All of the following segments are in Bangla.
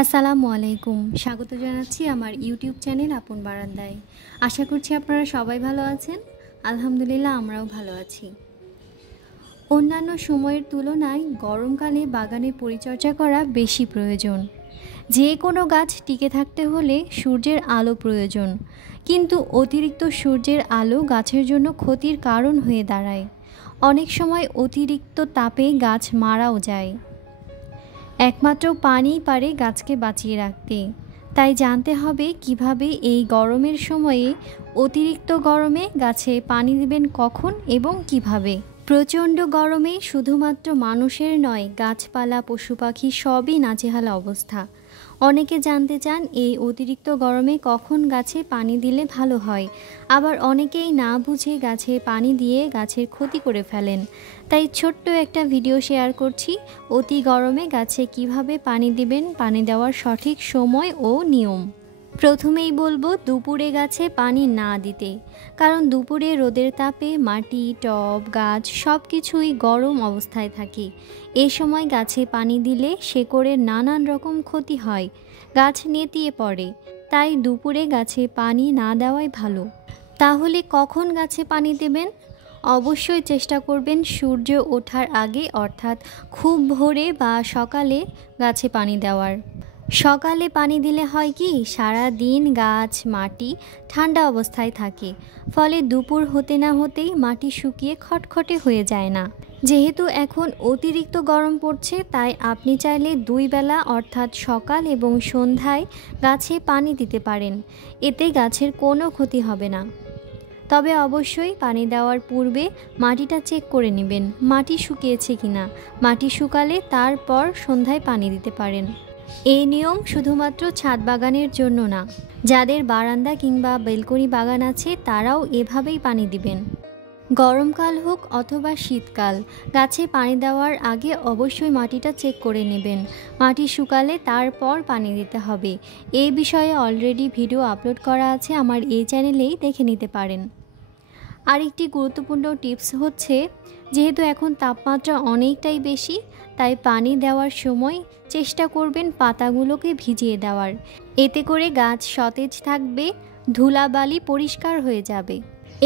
আসসালামু আলাইকুম। স্বাগত জানাচ্ছি আমার ইউটিউব চ্যানেল আপন বারান্দায়। আশা করছি আপনারা সবাই ভালো আছেন। আলহামদুলিল্লাহ আমরাও ভালো আছি। অন্যান্য সময়ের তুলনায় গরমকালে বাগানের পরিচর্যা করা বেশি প্রয়োজন। যে কোনো গাছ টিকে থাকতে হলে সূর্যের আলো প্রয়োজন, কিন্তু অতিরিক্ত সূর্যের আলো গাছের জন্য ক্ষতির কারণ হয়ে দাঁড়ায়। অনেক সময় অতিরিক্ত তাপে গাছ মারাও যায়। একমাত্র পানিই পারে গাছকে বাঁচিয়ে রাখতে। তাই জানতে হবে কিভাবে এই গরমের সময়ে অতিরিক্ত গরমে গাছে পানি দিবেন কখন এবং কিভাবে। প্রচণ্ড গরমে শুধুমাত্র মানুষের নয়, গাছপালা পশু পাখি সবই নাজেহাল অবস্থা। অনেকে জানতে চান এই অতিরিক্ত গরমে কখন গাছে পানি দিলে ভালো হয়, আবার অনেকেই না বুঝে গাছে পানি দিয়ে গাছের ক্ষতি করে ফেলেন। তাই ছোট্ট একটা ভিডিও শেয়ার করছি, অতি গরমে গাছে কিভাবে পানি দিবেন, পানি দেওয়ার সঠিক সময় ও নিয়ম। প্রথমেই বলবো দুপুরে গাছে পানি না দিতে, কারণ দুপুরে রোদের তাপে মাটি, টব, গাছ সব কিছুই গরম অবস্থায় থাকে। এ সময় গাছে পানি দিলে শেকড়ের নানান রকম ক্ষতি হয়, গাছ নেতিয়ে পড়ে। তাই দুপুরে গাছে পানি না দেওয়াই ভালো। তাহলে কখন গাছে পানি দেবেন? অবশ্যই চেষ্টা করবেন সূর্য ওঠার আগে, অর্থাৎ খুব ভোরে বা সকালে গাছে পানি দেওয়ার। সকালে পানি দিলে হয় কি, সারা দিন গাছ মাটি ঠান্ডা অবস্থায় থাকে, ফলে দুপুর হতে না হতেই মাটি শুকিয়ে খটখটে হয়ে যায় না। যেহেতু এখন অতিরিক্ত গরম পড়ছে, তাই আপনি চাইলে 2 বেলা অর্থাৎ সকাল এবং সন্ধ্যায় গাছে পানি দিতে পারেন। এতে গাছের কোনো ক্ষতি হবে না। তবে অবশ্যই পানি দেওয়ার পূর্বে মাটিটা চেক করে নেবেন মাটি শুকিয়েছে কিনা। মাটি শুকালে তারপর সন্ধ্যায় পানি দিতে পারেন। এই নিয়ম শুধুমাত্র ছাদ বাগানের জন্য না, যাদের বারান্দা কিংবা বেলকনি বাগান আছে তারাও এভাবেই পানি দিবেন। গরমকাল হোক অথবা শীতকাল, গাছে পানি দেওয়ার আগে অবশ্যই মাটিটা চেক করে নেবেন। মাটি শুকালে তারপর পানি দিতে হবে। এই বিষয়ে অলরেডি ভিডিও আপলোড করা আছে আমার এই চ্যানেলেই, দেখে নিতে পারেন। আরেকটি গুরুত্বপূর্ণ টিপস হচ্ছে, যেহেতু এখন তাপমাত্রা অনেকটাই বেশি, তাই পানি দেওয়ার সময় চেষ্টা করবেন পাতাগুলোকে ভিজিয়ে দেওয়ার। এতে করে গাছ সতেজ থাকবে, ধুলাবালি পরিষ্কার হয়ে যাবে।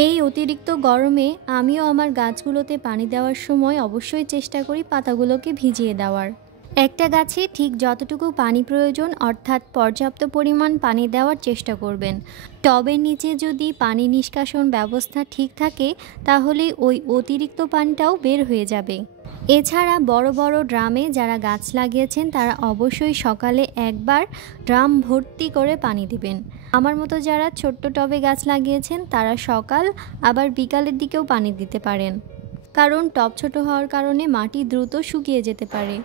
এই অতিরিক্ত গরমে আমিও আমার গাছগুলোতে পানি দেওয়ার সময় অবশ্যই চেষ্টা করি পাতাগুলোকে ভিজিয়ে দেওয়ার। একটা গাছে ঠিক যতটুকু পানি প্রয়োজন, অর্থাৎ পর্যাপ্ত পরিমাণ পানি দেওয়ার চেষ্টা করবেন। টবের নিচে যদি পানি নিষ্কাশন ব্যবস্থা ঠিক থাকে, তাহলে ওই অতিরিক্ত পানিটাও বের হয়ে যাবে। এছাড়া বড় বড় ড্রামে যারা গাছ লাগিয়েছেন তারা অবশ্যই সকালে একবার ড্রাম ভর্তি করে পানি দিবেন। আমার মতো যারা ছোট্ট টবে গাছ লাগিয়েছেন তারা সকাল আবার বিকালের দিকেও পানি দিতে পারেন, কারণ টব ছোট হওয়ার কারণে মাটি দ্রুত শুকিয়ে যেতে পারে।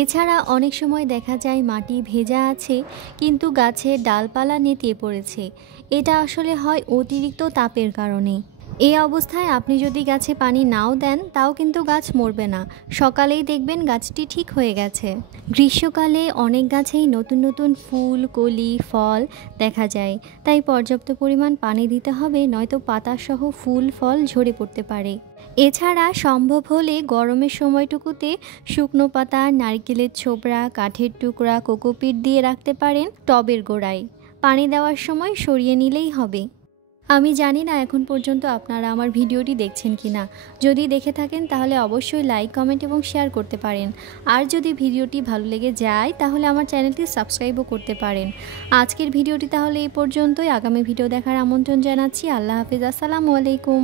এছাড়া অনেক সময় দেখা যায় মাটি ভেজা আছে কিন্তু গাছের ডালপালা নেতিয়ে পড়েছে। এটা আসলে হয় অতিরিক্ত তাপের কারণে। এই অবস্থায় আপনি যদি গাছে পানি নাও দেন তাও কিন্তু গাছ মরবে না, সকালেই দেখবেন গাছটি ঠিক হয়ে গেছে। গ্রীষ্মকালে অনেক গাছেই নতুন নতুন ফুল, কলি, ফল দেখা যায়, তাই পর্যাপ্ত পরিমাণ পানি দিতে হবে, নয়তো পাতাসহ ফুল ফল ঝরে পড়তে পারে। এছাড়া সম্ভব হলে গরমের সময়টুকুতে শুকনো পাতা, নারকেলের ছোবড়া, কাঠের টুকরা, কোকোপিট দিয়ে রাখতে পারেন টবের গোড়ায়। পানি দেওয়ার সময় সরিয়ে নিলেই হবে। আমি জানি না এখন পর্যন্ত আপনারা আমার ভিডিওটি দেখছেন কিনা। যদি দেখে থাকেন তাহলে অবশ্যই লাইক, কমেন্ট এবং শেয়ার করতে পারেন। আর যদি ভিডিওটি ভালো লেগে যায় তাহলে আমার চ্যানেলটি সাবস্ক্রাইবও করতে পারেন। আজকের ভিডিওটি তাহলে এই পর্যন্তই। আগামী ভিডিও দেখার আমন্ত্রণ জানাচ্ছি। আল্লাহ হাফিজ। আসসালামু আলাইকুম।